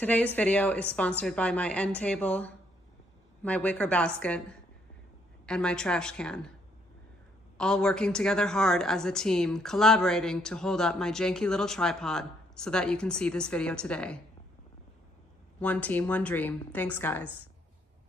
Today's video is sponsored by my end table, my wicker basket, and my trash can. All working together hard as a team, collaborating to hold up my janky little tripod so that you can see this video today. One team, one dream. Thanks, guys.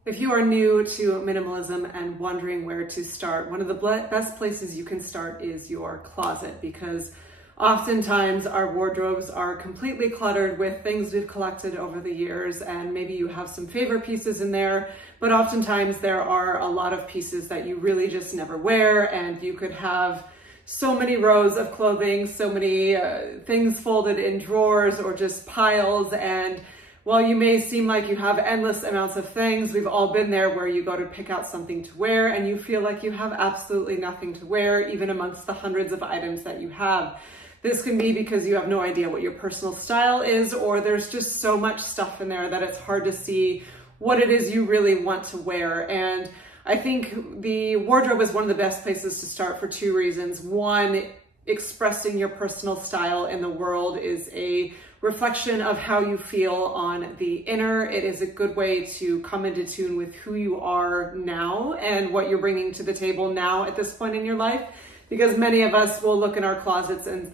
If you are new to minimalism and wondering where to start, one of the best places you can start is your closet, because oftentimes our wardrobes are completely cluttered with things we've collected over the years, and maybe you have some favorite pieces in there, but oftentimes there are a lot of pieces that you really just never wear, and you could have so many rows of clothing, so many things folded in drawers or just piles. And while you may seem like you have endless amounts of things, we've all been there where you go to pick out something to wear and you feel like you have absolutely nothing to wear, even amongst the hundreds of items that you have. This can be because you have no idea what your personal style is, or there's just so much stuff in there that it's hard to see what it is you really want to wear. And I think the wardrobe is one of the best places to start for two reasons. One, expressing your personal style in the world is a reflection of how you feel on the inner. It is a good way to come into tune with who you are now and what you're bringing to the table now at this point in your life. Because many of us will look in our closets and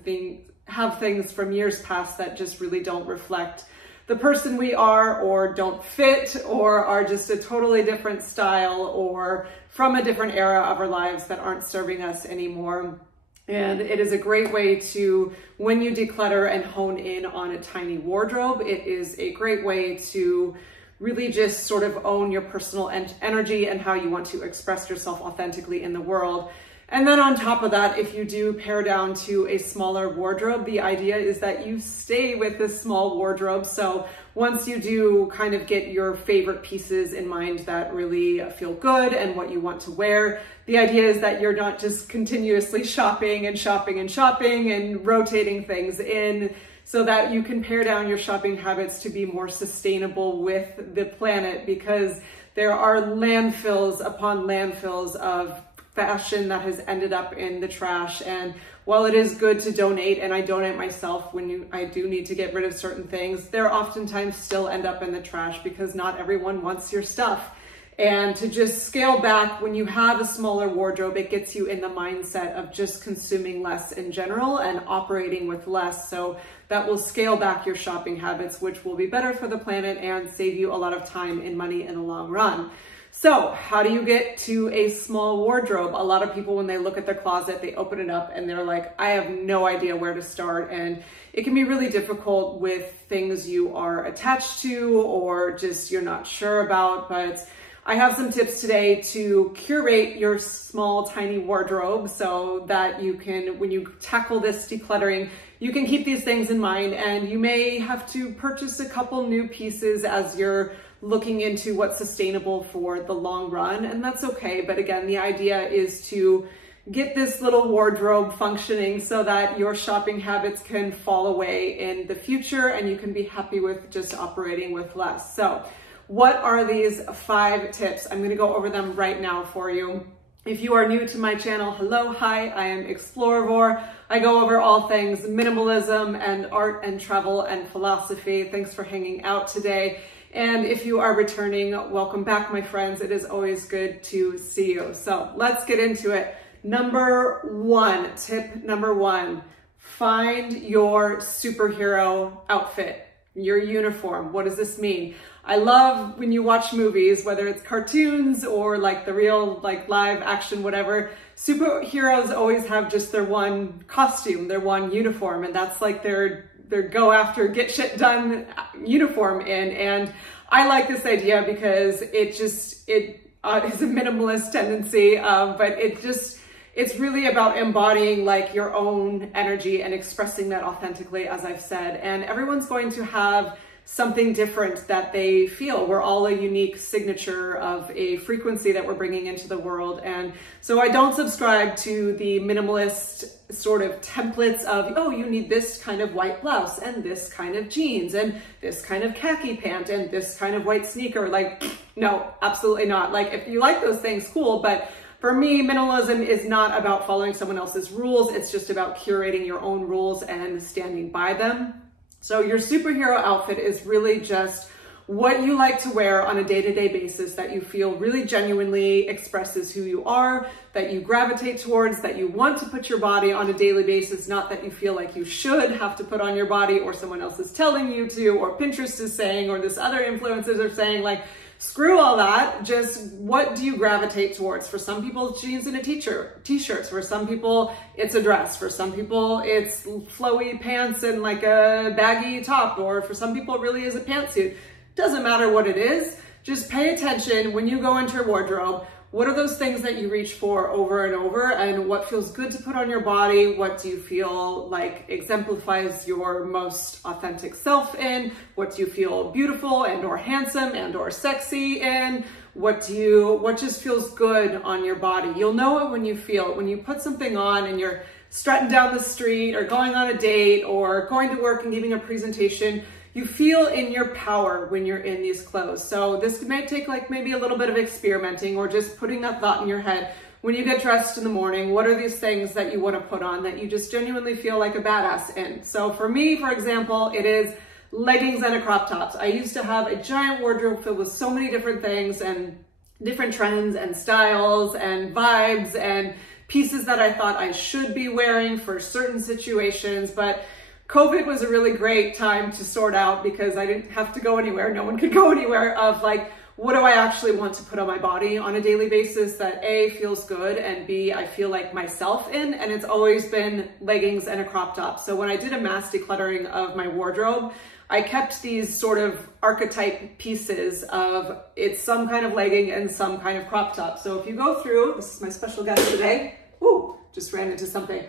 have things from years past that just really don't reflect the person we are, or don't fit, or are just a totally different style, or from a different era of our lives that aren't serving us anymore. And it is a great way to, when you declutter and hone in on a tiny wardrobe, it is a great way to really just sort of own your personal energy and how you want to express yourself authentically in the world. And then on top of that, if you do pare down to a smaller wardrobe, the idea is that you stay with this small wardrobe. So once you do kind of get your favorite pieces in mind that really feel good and what you want to wear, the idea is that you're not just continuously shopping and shopping and shopping and rotating things in, so that you can pare down your shopping habits to be more sustainable with the planet, because there are landfills upon landfills of fashion that has ended up in the trash. And while it is good to donate, and I donate myself when I do need to get rid of certain things, there oftentimes still end up in the trash because not everyone wants your stuff. And to just scale back, when you have a smaller wardrobe, it gets you in the mindset of just consuming less in general and operating with less. So that will scale back your shopping habits, which will be better for the planet and save you a lot of time and money in the long run. So how do you get to a small wardrobe? A lot of people, when they look at their closet, they open it up and they're like, I have no idea where to start. And it can be really difficult with things you are attached to or just you're not sure about. But I have some tips today to curate your small, tiny wardrobe so that you can, when you tackle this decluttering, you can keep these things in mind. And you may have to purchase a couple new pieces as you're looking into what's sustainable for the long run, and that's okay. But again, the idea is to get this little wardrobe functioning so that your shopping habits can fall away in the future and you can be happy with just operating with less. So what are these 5 tips? I'm going to go over them right now for you. If you are new to my channel, hello, hi, I am Explorivore. I go over all things minimalism and art and travel and philosophy. Thanks for hanging out today. And if you are returning, welcome back, my friends. It is always good to see you. So let's get into it. Tip number one, find your superhero outfit, your uniform. What does this mean? I love when you watch movies, whether it's cartoons or like the real, like live action, whatever, superheroes always have just their one costume, their one uniform, and that's like their go after, get shit done uniform in. And I like this idea because it is a minimalist tendency, but it's really about embodying like your own energy and expressing that authentically, as I've said. And everyone's going to have something different that they feel. We're all a unique signature of a frequency that we're bringing into the world. And so I don't subscribe to the minimalist sort of templates of, oh, you need this kind of white blouse and this kind of jeans and this kind of khaki pant and this kind of white sneaker. Like, no, absolutely not. Like, if you like those things, cool. But for me, minimalism is not about following someone else's rules. It's just about curating your own rules and standing by them. So your superhero outfit is really just what you like to wear on a day-to-day basis that you feel really genuinely expresses who you are, that you gravitate towards, that you want to put your body on a daily basis, not that you feel like you should have to put on your body or someone else is telling you to, or Pinterest is saying, or this other influencers are saying. Like, screw all that. Just what do you gravitate towards? For some people, it's jeans and a t-shirts. For some people, it's a dress. For some people, it's flowy pants and like a baggy top. Or for some people, it really is a pantsuit. Doesn't matter what it is. Just pay attention when you go into your wardrobe. What are those things that you reach for over and over, and what feels good to put on your body? What do you feel like exemplifies your most authentic self in? What do you feel beautiful and or handsome and or sexy in? What just feels good on your body? You'll know it when you feel it. When you put something on and you're strutting down the street or going on a date or going to work and giving a presentation, you feel in your power when you're in these clothes. So this might take like maybe a little bit of experimenting or just putting that thought in your head. When you get dressed in the morning, what are these things that you want to put on that you just genuinely feel like a badass in? So for me, for example, it is leggings and a crop top. I used to have a giant wardrobe filled with so many different things and different trends and styles and vibes and pieces that I thought I should be wearing for certain situations, but COVID was a really great time to sort out because I didn't have to go anywhere. No one could go anywhere of like, what do I actually want to put on my body on a daily basis that A, feels good, and B, I feel like myself in, and it's always been leggings and a crop top. So when I did a mass decluttering of my wardrobe, I kept these sort of archetype pieces of it's some kind of legging and some kind of crop top. So if you go through, this is my special guest today. Ooh, just ran into something.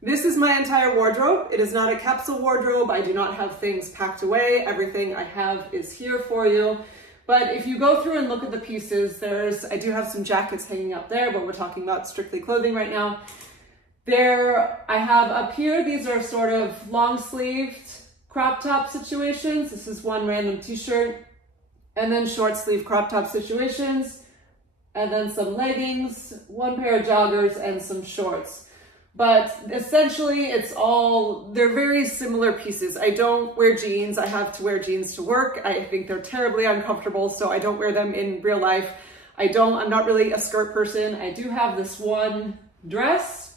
This is my entire wardrobe. It is not a capsule wardrobe. I do not have things packed away. Everything I have is here for you. But if you go through and look at the pieces, I do have some jackets hanging up there, but we're talking about strictly clothing right now. I have up here, these are sort of long sleeved crop top situations. This is one random t-shirt, and then short sleeve crop top situations, and then some leggings, one pair of joggers, and some shorts. But essentially they're very similar pieces. I don't wear jeans. I have to wear jeans to work. I think they're terribly uncomfortable, so I don't wear them in real life. I'm not really a skirt person. I do have this one dress,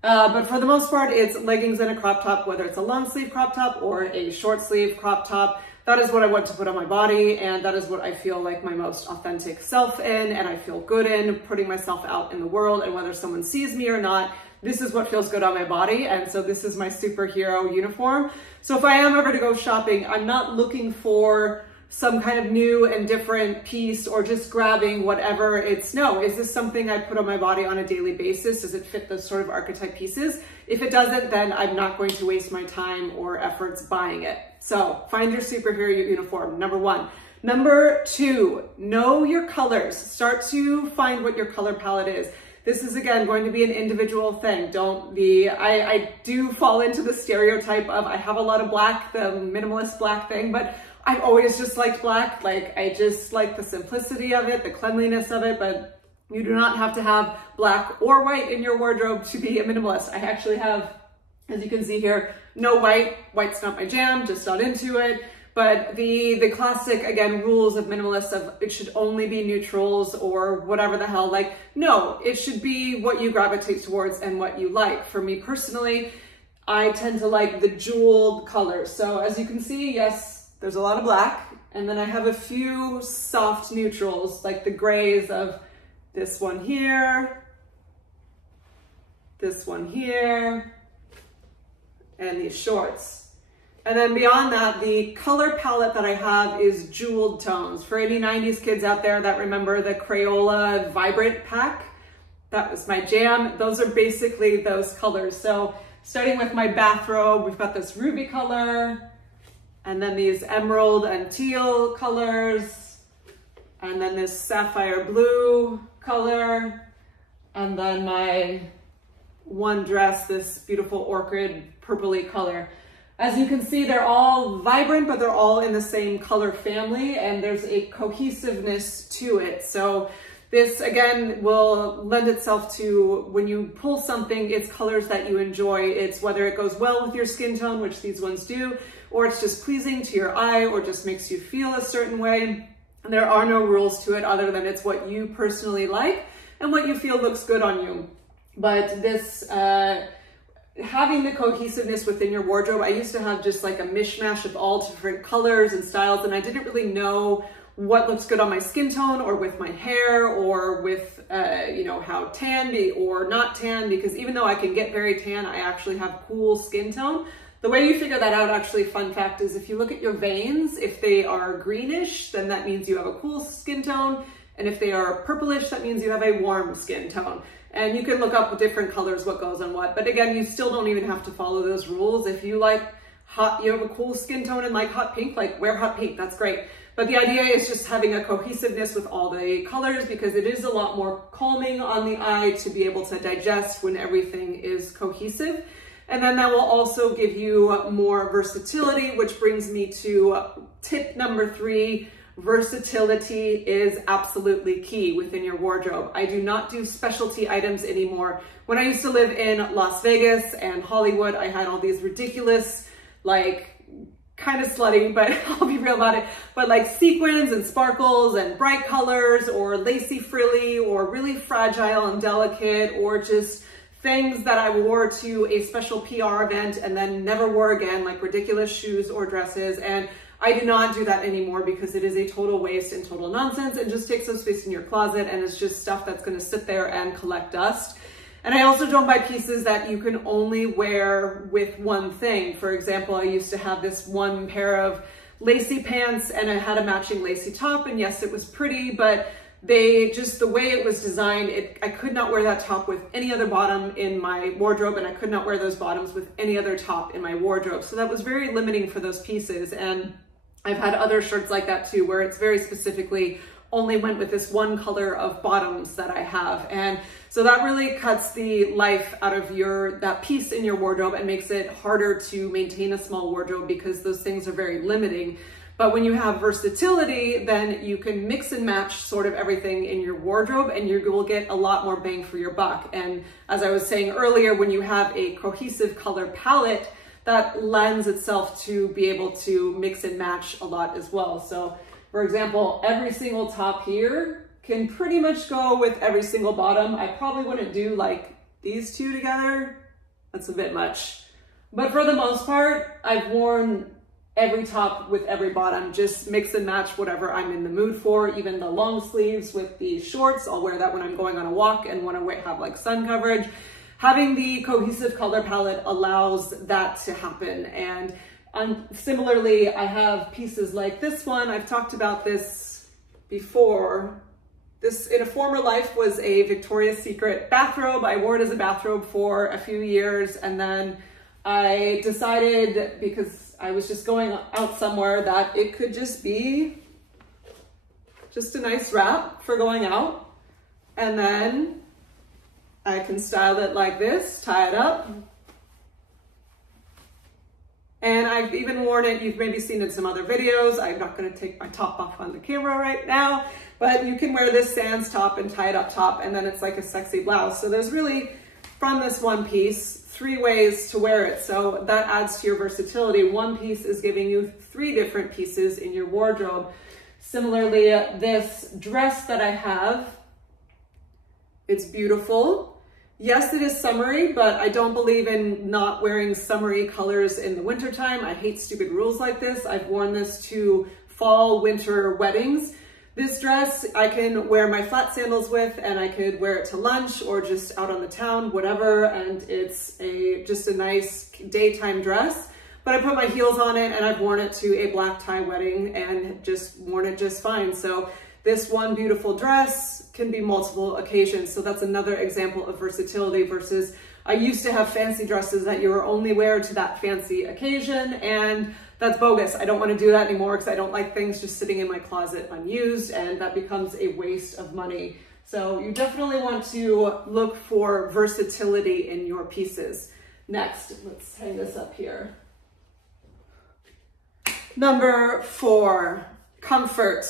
but for the most part, it's leggings and a crop top, whether it's a long sleeve crop top or a short sleeve crop top. That is what I want to put on my body, and that is what I feel like my most authentic self in, and I feel good in putting myself out in the world, and whether someone sees me or not, this is what feels good on my body. And so this is my superhero uniform. So if I am ever to go shopping, I'm not looking for some kind of new and different piece or just grabbing whatever is this something I put on my body on a daily basis? Does it fit those sort of archetype pieces? If it doesn't, then I'm not going to waste my time or efforts buying it. So find your superhero uniform, number one. Number two, know your colors. Start to find what your color palette is. This is, again, going to be an individual thing. I do fall into the stereotype of I have a lot of black, the minimalist black thing, but I've always just liked black. Like, I just like the simplicity of it, the cleanliness of it, but you do not have to have black or white in your wardrobe to be a minimalist. I actually have, as you can see here, no white. White's not my jam, just not into it. But the classic, again, rules of minimalists of it should only be neutrals or whatever the hell, like, no, it should be what you gravitate towards and what you like. For me personally, I tend to like the jeweled colors. So as you can see, yes, there's a lot of black. And then I have a few soft neutrals, like the grays of this one here, and these shorts. And then beyond that, the color palette that I have is jeweled tones. For any 90s kids out there that remember the Crayola Vibrant pack, that was my jam. Those are basically those colors. So starting with my bathrobe, we've got this ruby color, and then these emerald and teal colors, and then this sapphire blue color, and then my one dress, this beautiful orchid purpley color. As you can see, they're all vibrant, but they're all in the same color family, and there's a cohesiveness to it. So this, again, will lend itself to when you pull something, it's colors that you enjoy. It's whether it goes well with your skin tone, which these ones do, or it's just pleasing to your eye or just makes you feel a certain way. And there are no rules to it other than it's what you personally like and what you feel looks good on you. But this, having the cohesiveness within your wardrobe, I used to have just like a mishmash of all different colors and styles, and I didn't really know what looks good on my skin tone or with my hair or with, you know, how tan or not tan, because even though I can get very tan, I actually have cool skin tone. The way you figure that out, actually, fun fact, is if you look at your veins, if they are greenish, then that means you have a cool skin tone. And if they are purplish, that means you have a warm skin tone. And you can look up with different colors what goes on what. But again, you still don't even have to follow those rules. If you like hot, you have a cool skin tone and like hot pink, like wear hot pink, that's great. But the idea is just having a cohesiveness with all the colors, because it is a lot more calming on the eye to be able to digest when everything is cohesive. And then that will also give you more versatility, which brings me to tip number 3. Versatility is absolutely key within your wardrobe. I do not do specialty items anymore. When I used to live in Las Vegas and Hollywood, I had all these ridiculous, like, kind of slutty, but I'll be real about it, but like sequins and sparkles and bright colors or lacy frilly or really fragile and delicate, or just things that I wore to a special PR event and then never wore again, like ridiculous shoes or dresses. And I do not do that anymore because it is a total waste and total nonsense and just takes up space in your closet, and it's just stuff that's going to sit there and collect dust. And I also don't buy pieces that you can only wear with one thing. For example, I used to have this one pair of lacy pants and I had a matching lacy top, and yes, it was pretty, but the way it was designed, I could not wear that top with any other bottom in my wardrobe, and I could not wear those bottoms with any other top in my wardrobe. So that was very limiting for those pieces. And I've had other shirts like that too, where it's very specifically only went with this one color of bottoms that I have. And so that really cuts the life out of that piece in your wardrobe and makes it harder to maintain a small wardrobe because those things are very limiting. But when you have versatility, then you can mix and match sort of everything in your wardrobe, and you will get a lot more bang for your buck. And as I was saying earlier, when you have a cohesive color palette, that lends itself to be able to mix and match a lot as well. So for example, every single top here can pretty much go with every single bottom. I probably wouldn't do like these two together. That's a bit much. But for the most part, I've worn every top with every bottom, just mix and match whatever I'm in the mood for. Even the long sleeves with the shorts, I'll wear that when I'm going on a walk and want to have like sun coverage. Having the cohesive color palette allows that to happen. And similarly, I have pieces like this one. I've talked about this before. This, in a former life, was a Victoria's Secret bathrobe. I wore it as a bathrobe for a few years, and then I decided, because I was just going out somewhere, that it could just be just a nice wrap for going out. And then I can style it like this, tie it up. And I've even worn it, you've maybe seen it in some other videos. I'm not gonna take my top off on the camera right now, but you can wear this sans top and tie it up top, and then it's like a sexy blouse. So there's really, from this one piece, 3 ways to wear it. So that adds to your versatility. One piece is giving you 3 different pieces in your wardrobe. Similarly, this dress that I have, it's beautiful. Yes, it is summery, but I don't believe in not wearing summery colors in the wintertime. I hate stupid rules like this. I've worn this to fall, winter weddings. This dress I can wear my flat sandals with, and I could wear it to lunch or just out on the town, whatever. And it's just a nice daytime dress. But I put my heels on it, and I've worn it to a black tie wedding and just worn it just fine. So this one beautiful dress can be multiple occasions. So that's another example of versatility versus I used to have fancy dresses that you were only wear to that fancy occasion, and that's bogus. I don't want to do that anymore because I don't like things just sitting in my closet unused, and that becomes a waste of money. So you definitely want to look for versatility in your pieces. Next, let's hang this up here. Number 4, comfort.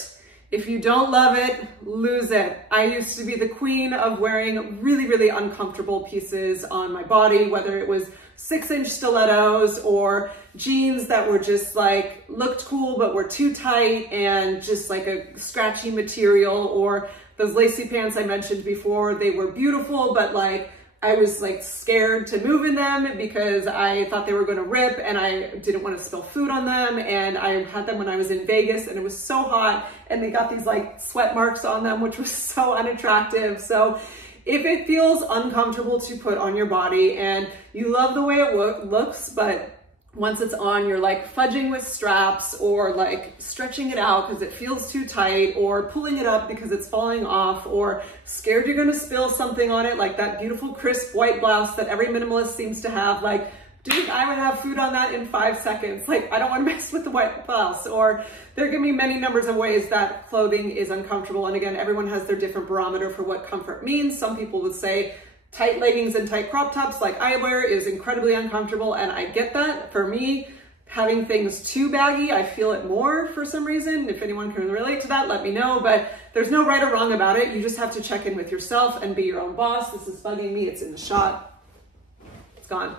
If you don't love it, lose it. I used to be the queen of wearing really, really uncomfortable pieces on my body, whether it was 6-inch stilettos or jeans that were just like, looked cool, but were too tight and just like a scratchy material, or those lacy pants I mentioned before, they were beautiful, but like, I was like scared to move in them because I thought they were going to rip and I didn't want to spill food on them. And I had them when I was in Vegas and it was so hot and they got these like sweat marks on them, which was so unattractive. So if it feels uncomfortable to put on your body and you love the way it looks, but once it's on, you're like fudging with straps or like stretching it out because it feels too tight, or pulling it up because it's falling off, or scared you're gonna spill something on it, like that beautiful crisp white blouse that every minimalist seems to have. Like, dude, I would have food on that in 5 seconds. Like, I don't want to mess with the white blouse. Or there can be many numbers of ways that clothing is uncomfortable. And again, everyone has their different barometer for what comfort means. Some people would say tight leggings and tight crop tops like I wear is incredibly uncomfortable, and I get that. For me, having things too baggy, I feel it more for some reason. If anyone can relate to that, let me know, but there's no right or wrong about it. You just have to check in with yourself and be your own boss. This is bugging me, it's in the shot. It's gone.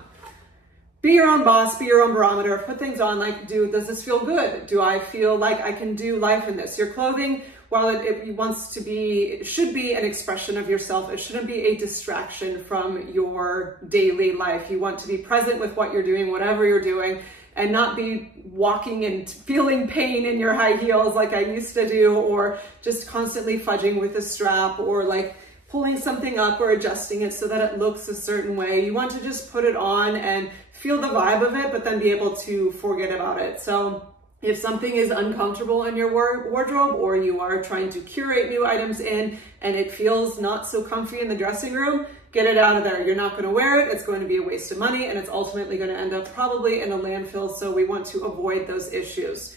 Be your own boss, be your own barometer, put things on like, does this feel good? Do I feel like I can do life in this? Your clothing, while it should be an expression of yourself, it shouldn't be a distraction from your daily life. You want to be present with what you're doing, whatever you're doing, and not be walking and feeling pain in your high heels like I used to do, or just constantly fudging with a strap, or like pulling something up or adjusting it so that it looks a certain way. You want to just put it on and feel the vibe of it, but then be able to forget about it. So if something is uncomfortable in your wardrobe, or you are trying to curate new items in and it feels not so comfy in the dressing room, get it out of there. You're not going to wear it. It's going to be a waste of money, and it's ultimately going to end up probably in a landfill. So we want to avoid those issues.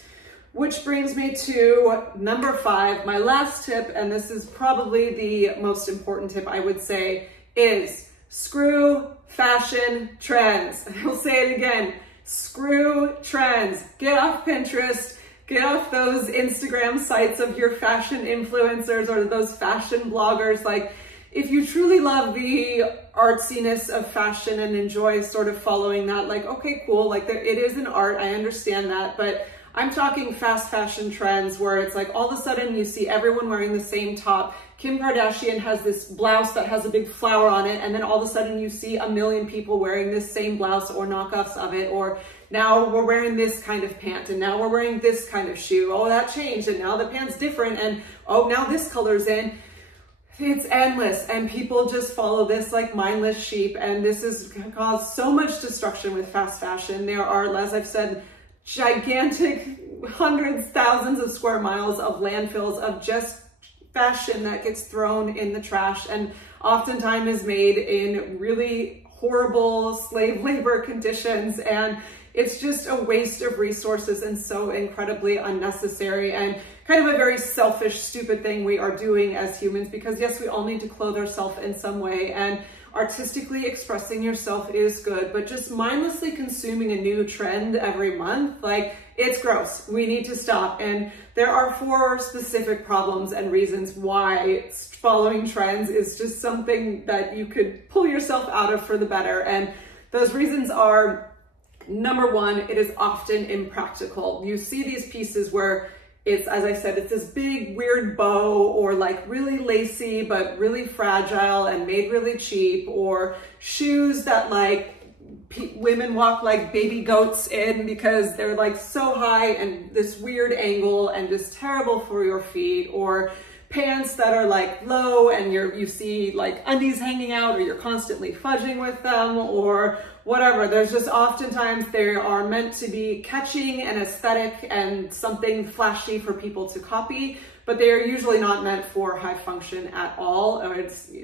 Which brings me to number 5, my last tip, and this is probably the most important tip I would say, is screw fashion trends. I'll say it again. Screw trends. Get off Pinterest, get off those Instagram sites of your fashion influencers or those fashion bloggers. Like, if you truly love the artsiness of fashion and enjoy sort of following that, like, okay, cool, like it is an art, I understand that, but I'm talking fast fashion trends where it's like all of a sudden you see everyone wearing the same top. Kim Kardashian has this blouse that has a big flower on it, and then all of a sudden you see a million people wearing this same blouse or knockoffs of it. Or now we're wearing this kind of pant, and now we're wearing this kind of shoe. Oh, that changed, and now the pant's different, and oh, now this color's in. It's endless, and people just follow this like mindless sheep, and this has caused so much destruction with fast fashion. There are, as I've said, gigantic hundreds, thousands of square miles of landfills of just fashion that gets thrown in the trash, and oftentimes is made in really horrible slave labor conditions, and it's just a waste of resources and so incredibly unnecessary, and kind of a very selfish, stupid thing we are doing as humans, because yes, we all need to clothe ourselves in some way, and artistically expressing yourself is good, but just mindlessly consuming a new trend every month, like, it's gross. We need to stop. And there are 4 specific problems and reasons why following trends is just something that you could pull yourself out of for the better. And those reasons are, number 1, it is often impractical. You see these pieces where it's, as I said, it's this big weird bow, or like really lacy but really fragile and made really cheap, or shoes that like women walk like baby goats in because they're like so high and this weird angle and just terrible for your feet, or pants that are like low and you see like undies hanging out, or you're constantly fudging with them, or whatever. There's just oftentimes they are meant to be catching and aesthetic and something flashy for people to copy, but they are usually not meant for high function at all.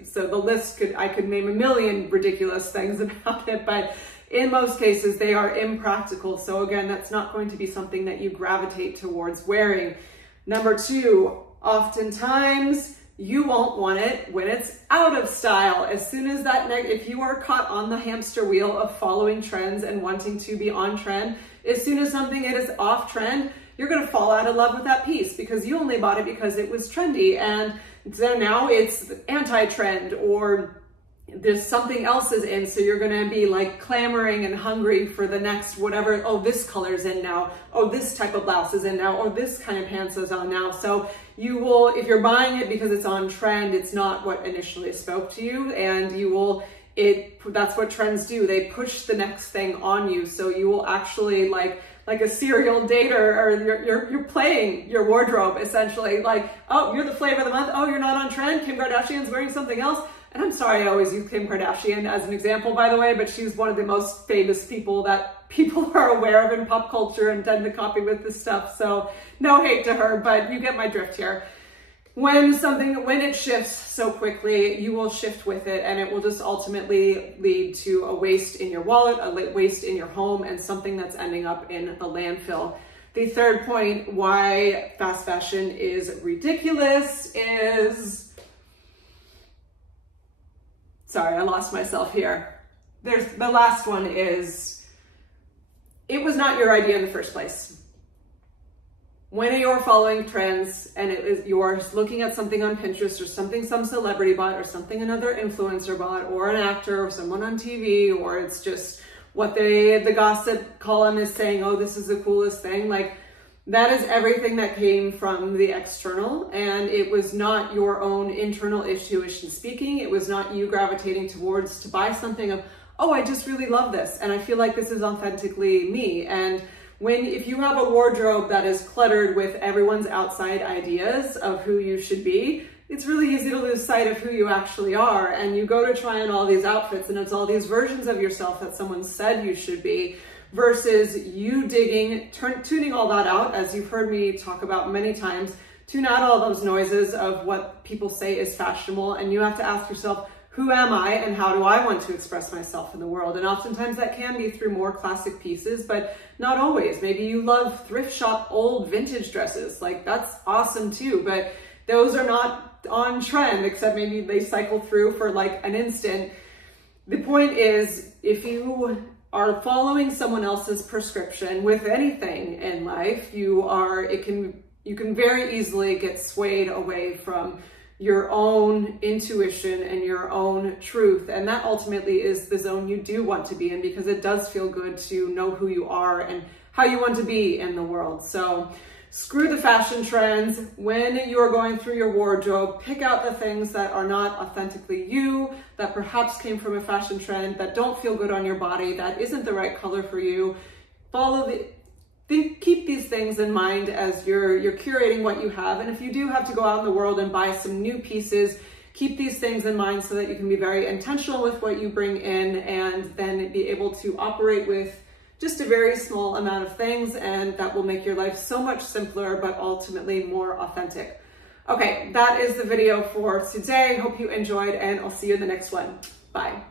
So the list I could name a million ridiculous things about it, but in most cases they are impractical. So again, that's not going to be something that you gravitate towards wearing. Number 2, oftentimes you won't want it when it's out of style. As soon as if you are caught on the hamster wheel of following trends and wanting to be on trend, as soon as something is off trend, you're going to fall out of love with that piece because you only bought it because it was trendy. And so now it's anti-trend, or there's something else is in, so you're going to be like clamoring and hungry for the next whatever. Oh, this color's in now. Oh, this type of blouse is in now. Or this kind of pants is on now. So you will, if you're buying it because it's on trend, it's not what initially spoke to you, and you will, that's what trends do. They push the next thing on you. So you will actually like a serial dater, or you're playing your wardrobe essentially. Like, oh, you're the flavor of the month. Oh, you're not on trend. Kim Kardashian's wearing something else. And I'm sorry, I always use Kim Kardashian as an example, by the way, but she's one of the most famous people that people are aware of in pop culture and tend to copy with this stuff. So no hate to her, but you get my drift here. When it shifts so quickly, you will shift with it, and it will just ultimately lead to a waste in your wallet, a waste in your home, and something that's ending up in the landfill. The third point why fast fashion is ridiculous is... Sorry, I lost myself here. The last one is, it was not your idea in the first place. When you're following trends and you're looking at something on Pinterest, or something some celebrity bought, or something another influencer bought, or an actor, or someone on TV, or it's just what the gossip column is saying, oh, this is the coolest thing. Like, that is everything that came from the external, and it was not your own internal intuition speaking. It was not you gravitating towards to buy something of, oh, I just really love this, and I feel like this is authentically me. And if you have a wardrobe that is cluttered with everyone's outside ideas of who you should be, it's really easy to lose sight of who you actually are. And you go to try on all these outfits, and it's all these versions of yourself that someone said you should be, versus you digging, tuning all that out, as you've heard me talk about many times. Tune out all those noises of what people say is fashionable, and you have to ask yourself, who am I and how do I want to express myself in the world? And oftentimes that can be through more classic pieces, but not always. Maybe you love thrift shop old vintage dresses. Like, that's awesome too, but those are not on trend, except maybe they cycle through for like an instant. The point is, if you are following someone else's prescription with anything in life, you can very easily get swayed away from your own intuition and your own truth. And that ultimately is the zone you do want to be in, because it does feel good to know who you are and how you want to be in the world. So screw the fashion trends. When you are going through your wardrobe, pick out the things that are not authentically you, that perhaps came from a fashion trend, that don't feel good on your body, that isn't the right color for you. Keep these things in mind as you're curating what you have. And if you do have to go out in the world and buy some new pieces, keep these things in mind so that you can be very intentional with what you bring in, and then be able to operate with just a very small amount of things, and that will make your life so much simpler, but ultimately more authentic. Okay, that is the video for today. Hope you enjoyed, and I'll see you in the next one. Bye.